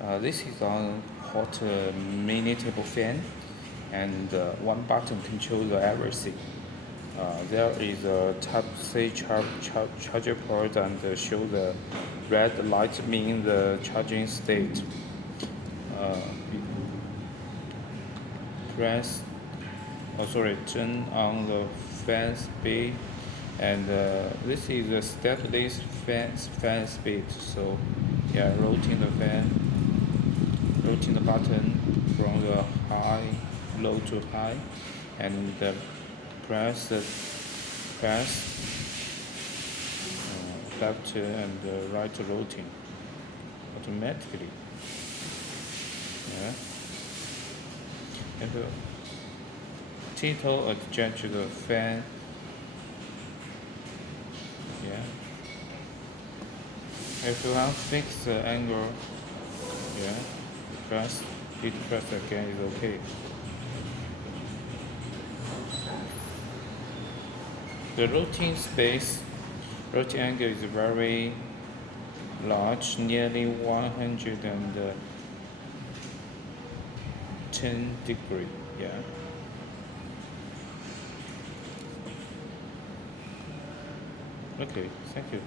This is a hot mini table fan, and one button controls everything. There is a Type-C charger port and show the red light mean the charging state. Uh, Press, turn on the fan speed, and this is a stepless fan speed. So, yeah, rotating the button from the low to high, and press left and right rotating automatically. Yeah. And Tito adjust the fan. Yeah. If you want to fix the angle, yeah, press again is okay. The rotating angle is very large, nearly 110 degree. Yeah. Okay, thank you.